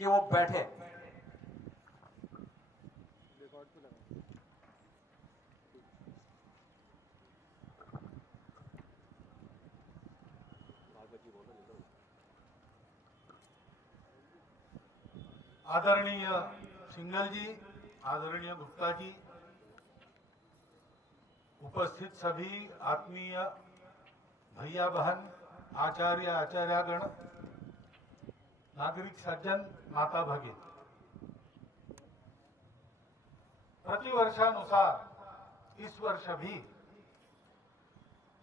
कि वो बैठे। आदरणीय सिंघल जी, आदरणीय गुप्ता जी, उपस्थित सभी आत्मीय भैया बहन, आचार्य आचार्यगण, नागरिक सज्जन, माता भगिनी, प्रतिवर्षानुसार इस वर्ष भी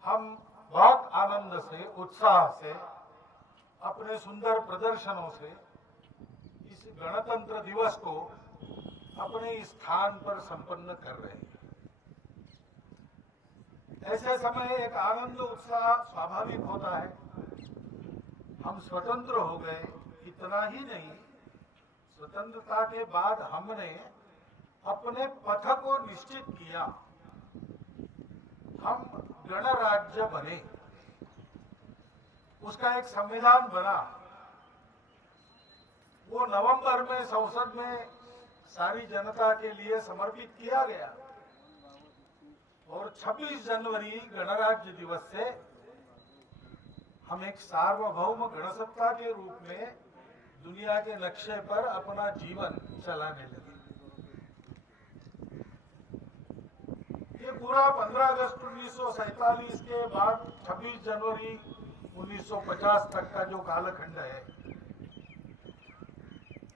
हम बहुत आनंद से, उत्साह से, अपने सुंदर प्रदर्शनों से इस गणतंत्र दिवस को अपने स्थान पर संपन्न कर रहे हैं। ऐसे समय एक आनंद उत्साह स्वाभाविक होता है। हम स्वतंत्र हो गए, इतना ही नहीं, स्वतंत्रता के बाद हमने अपने पथ को निश्चित किया, हम गणराज्य बने, उसका एक संविधान बना। वो नवंबर में संसद में सारी जनता के लिए समर्पित किया गया और 26 जनवरी गणराज्य दिवस से हम एक सार्वभौम गणसत्ता के रूप में दुनिया के नक्शे पर अपना जीवन चलाने लगे। ये पूरा 15 अगस्त 1947 के बाद 26 जनवरी 1950 तक का जो कालखंड है,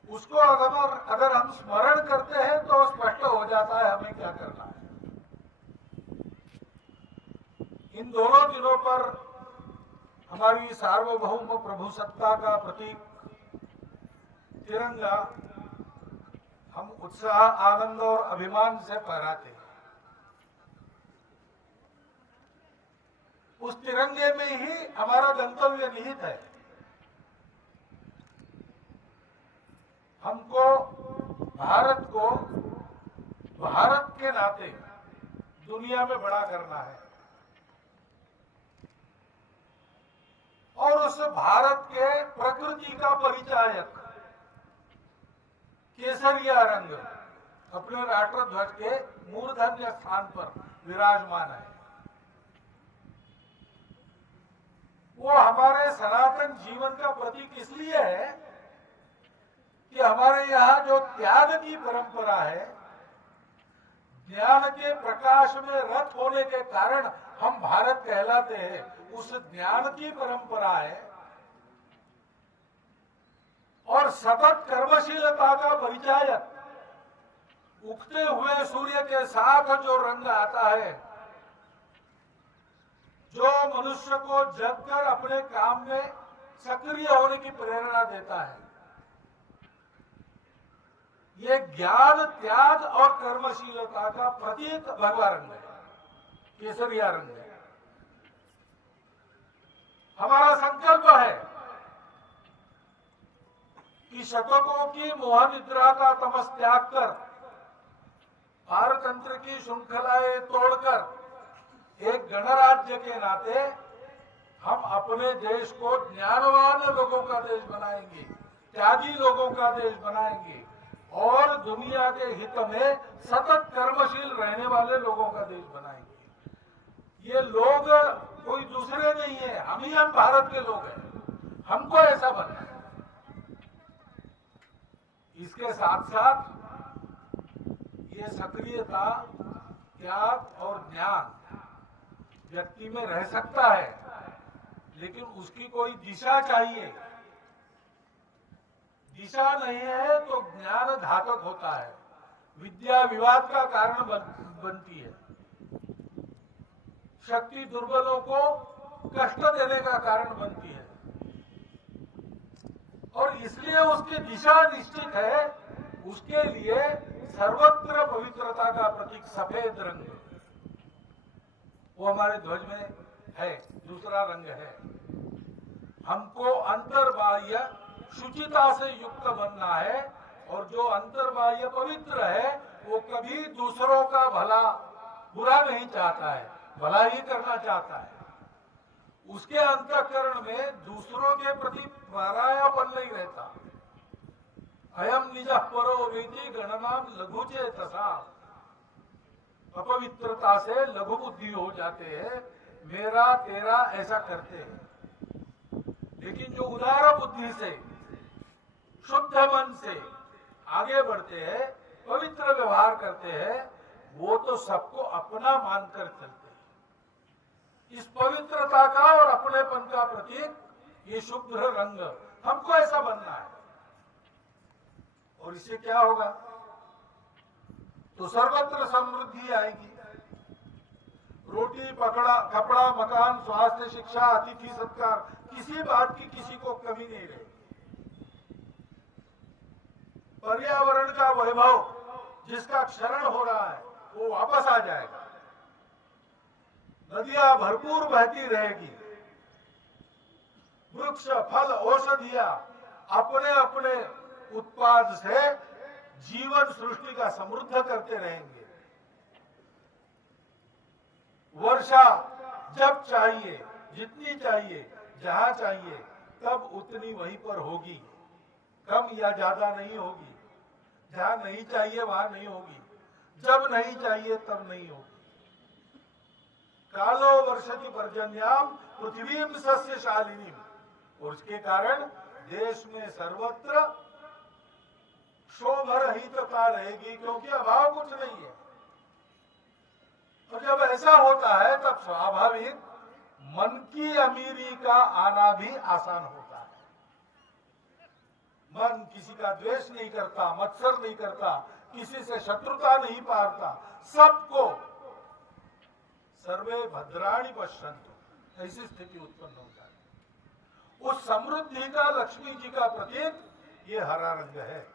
उसको अगर हम स्मरण करते हैं तो स्पष्ट हो जाता है हमें क्या करना है। इन दोनों दिनों पर हमारी सार्वभौम प्रभुसत्ता का प्रतीक तिरंगा हम उत्साह, आनंद और अभिमान से फहराते हैं। उस तिरंगे में ही हमारा गंतव्य निहित है। हमको भारत को भारत के नाते दुनिया में बड़ा करना है और उस भारत के प्रकृति का परिचायक केसरिया रंग अपने राष्ट्रध्वज के मूर्धन्य स्थान पर विराजमान है। वो हमारे सनातन जीवन का प्रतीक इसलिए है कि हमारे यहाँ जो त्याग की परंपरा है, ज्ञान के प्रकाश में रत होने के कारण हम भारत कहलाते हैं, उस ज्ञान की परंपरा है और सतत कर्मशीलता का परिचायक उगते हुए सूर्य के साथ जो रंग आता है, जो मनुष्य को जगकर अपने काम में सक्रिय होने की प्रेरणा देता है, ये ज्ञान, त्याग और कर्मशीलता का प्रतीक भगवा रंग है, केसरिया रंग है। हमारा संकल्प है कि शतकों की मोह निद्रा का तमस त्याग कर, पारतंत्र की श्रृंखलाएं तोड़कर एक गणराज्य के नाते हम अपने देश को ज्ञानवान लोगों का देश बनाएंगे, त्यागी लोगों का देश बनाएंगे और दुनिया के हित में सतत कर्मशील रहने वाले लोगों का देश बनाएंगे। ये लोग कोई दूसरे नहीं है, हम भारत के लोग हैं, हमको ऐसा बनना है। इसके साथ साथ ये सक्रियता, त्याग और ज्ञान व्यक्ति में रह सकता है, लेकिन उसकी कोई दिशा चाहिए। दिशा नहीं है तो ज्ञान घातक होता है, विद्या विवाद का कारण बनती है, शक्ति दुर्बलों को कष्ट देने का कारण बनती है और इसलिए उसकी दिशा निश्चित है। उसके लिए सर्वत्र पवित्रता का प्रतीक सफेद रंग, वो हमारे ध्वज में है, दूसरा रंग है। हमको अंतर्बाह्य शुचिता से युक्त बनना है और जो अंतर्बाह्य पवित्र है वो कभी दूसरों का भला बुरा नहीं चाहता है, भला ही करना चाहता है। उसके अंतःकरण में दूसरों के प्रति परायापन नहीं रहता। निज परो वेति गणनाम लघु चेतसा। अपवित्रता से लघु बुद्धि हो जाते हैं, मेरा तेरा ऐसा करते हैं। लेकिन जो उदार बुद्धि से, शुद्ध मन से आगे बढ़ते हैं, पवित्र व्यवहार करते हैं, वो तो सबको अपना मानकर चलते हैं। इस पवित्रता का और अपनेपन का प्रतीक ये शुभ्र रंग, हमको ऐसा बनना है। और इससे क्या होगा? तो सर्वत्र समृद्धि आएगी। रोटी पकड़ा, कपड़ा, मकान, स्वास्थ्य, शिक्षा, अतिथि सत्कार, किसी बात की किसी को कमी नहीं रहेगी। पर्यावरण का वैभव जिसका क्षरण हो रहा है वो वापस आ जाएगा। नदियां भरपूर बहती रहेगी। वृक्ष, फल, औषधियां अपने अपने उत्पाद से जीवन सृष्टि का समृद्ध करते रहेंगे। वर्षा जब चाहिए, जितनी चाहिए, जहां चाहिए, तब उतनी वहीं पर होगी, कम या ज्यादा नहीं होगी। जहां नहीं चाहिए वहां नहीं होगी, जब नहीं चाहिए तब नहीं होगी। कालो वर्षति पर्जन्याम पृथ्वीम सस्यशालिनी। और उसके कारण देश में सर्वत्र क्षोभरहितता रहेगी, क्योंकि अभाव कुछ नहीं है। तो जब ऐसा होता है तब स्वाभाविक मन की अमीरी का आना भी आसान होता है। मन किसी का द्वेष नहीं करता, मत्सर नहीं करता, किसी से शत्रुता नहीं पालता, सबको सर्वे भद्राणि पश्यन्तु, ऐसी स्थिति उत्पन्न हो जाती। उस समृद्धि का, लक्ष्मी जी का प्रतीक ये हरा रंग है।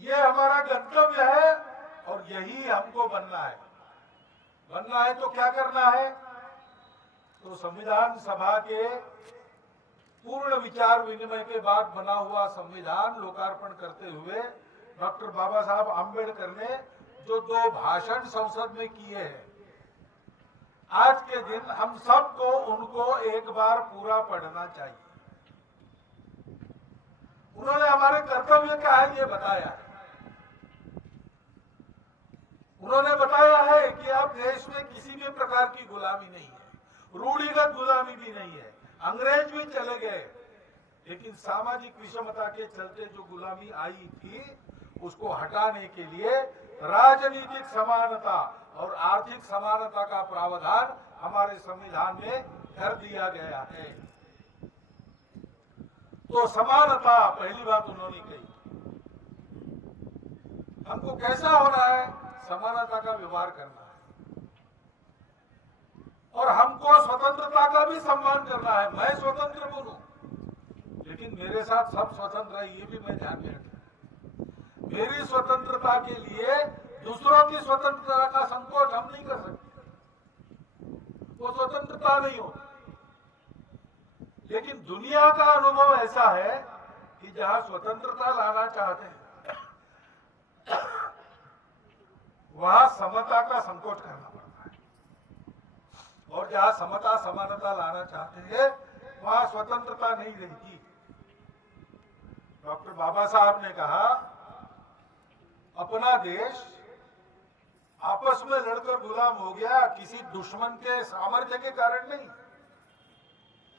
ये हमारा गंतव्य है और यही हमको बनना है। बनना है तो क्या करना है? तो संविधान सभा के पूर्ण विचार विनिमय के बाद बना हुआ संविधान लोकार्पण करते हुए डॉक्टर बाबा साहब आम्बेडकर ने जो 2 भाषण संसद में किए हैं, आज के दिन हम सबको उनको एक बार पूरा पढ़ना चाहिए। उन्होंने हमारे कर्तव्य क्या है ये बताया है। उन्होंने बताया है कि अब देश में किसी भी प्रकार की गुलामी नहीं है, रूढ़िगत गुलामी भी नहीं है। अंग्रेज भी चले गए, लेकिन सामाजिक विषमता के चलते जो गुलामी आई थी उसको हटाने के लिए राजनीतिक समानता और आर्थिक समानता का प्रावधान हमारे संविधान में कर दिया गया है। तो समानता पहली बात उन्होंने कही। हमको कैसा होना है? समानता का व्यवहार करना है और हमको स्वतंत्रता का भी सम्मान करना है। मैं स्वतंत्र बनूं, लेकिन मेरे साथ सब स्वतंत्र है, ये भी मैं ध्यान में रखूं। मेरी स्वतंत्रता के लिए दूसरों की स्वतंत्रता का संकोच हम नहीं कर सकते, वो स्वतंत्रता नहीं हो। लेकिन दुनिया का अनुभव ऐसा है कि जहां स्वतंत्रता लाना चाहते हैं वहां समता का संकोच करना पड़ता है, और जहां समता समानता लाना चाहते हैं वहां स्वतंत्रता नहीं रहती। डॉक्टर बाबा साहब ने कहा, अपना देश आपस में लड़कर गुलाम हो गया, किसी दुश्मन के सामर्थ्य के कारण नहीं।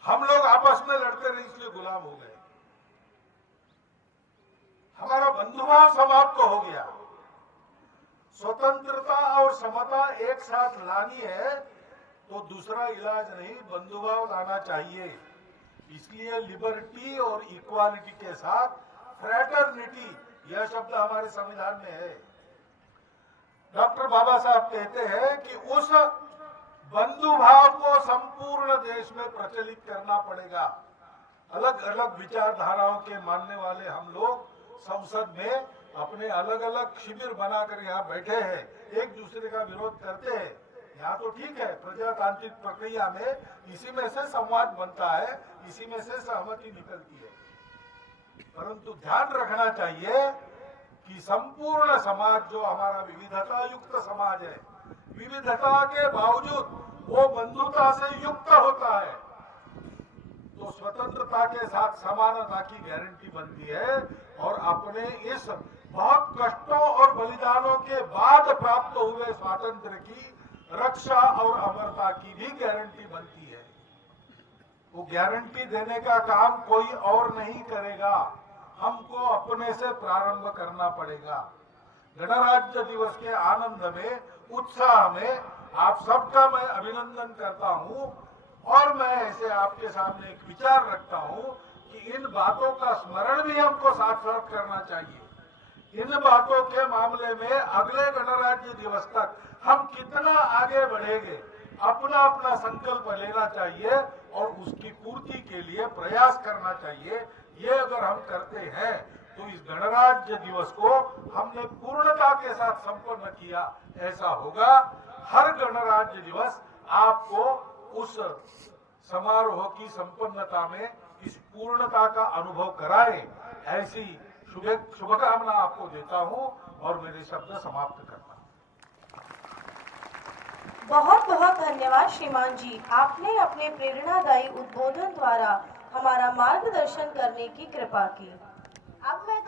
हम लोग आपस में लड़कर इसलिए गुलाम हो गए। हमारा बंधुभाव समाप्त हो गया। स्वतंत्रता और समता एक साथ लानी है तो दूसरा इलाज नहीं, बंधुभाव लाना चाहिए। इसलिए लिबर्टी और इक्वालिटी के साथ फ्रैटर्निटी, यह शब्द हमारे संविधान में है। डॉक्टर बाबा साहब कहते हैं कि उस बंधुभाव को संपूर्ण देश में प्रचलित करना पड़ेगा। अलग अलग विचारधाराओं के मानने वाले हम लोग संसद में अपने अलग अलग शिविर बनाकर यहाँ बैठे हैं, एक दूसरे का विरोध करते हैं। यहाँ तो ठीक है, प्रजातांत्रिक प्रक्रिया में इसी में से संवाद बनता है, इसी में से सहमति निकलती है। परंतु ध्यान रखना चाहिए कि संपूर्ण समाज जो हमारा विविधता युक्त समाज है, विविधता के बावजूद वो बंधुता से युक्त होता है। तो स्वतंत्रता के साथ समानता की गारंटी बनती है और अपने इस बहुत कष्टों और बलिदानों के बाद प्राप्त हुए स्वातंत्र्य की रक्षा और अमरता की भी गारंटी बनती है। वो गारंटी देने का काम कोई और नहीं करेगा, हमको अपने से प्रारंभ करना पड़ेगा। गणराज्य दिवस के आनंद में, उत्साह में आप सबका मैं अभिनंदन करता हूं और मैं ऐसे आपके सामने एक विचार रखता हूं कि इन बातों का स्मरण भी हमको साथ साथ करना चाहिए। इन बातों के मामले में अगले गणराज्य दिवस तक हम कितना आगे बढ़ेंगे, अपना अपना संकल्प लेना चाहिए और उसकी पूर्ति के लिए प्रयास करना चाहिए। ये अगर हम करते हैं तो इस गणराज्य दिवस को हमने पूर्णता के साथ संपन्न किया ऐसा होगा। हर गणराज्य दिवस आपको उस समारोह की संपन्नता में इस पूर्णता का अनुभव कराए, ऐसी शुभकामना आपको देता हूं और मेरे शब्द समाप्त करता हूं। बहुत बहुत धन्यवाद श्रीमान जी, आपने अपने प्रेरणादायी उद्बोधन द्वारा हमारा मार्गदर्शन करने की कृपा की। अब मैं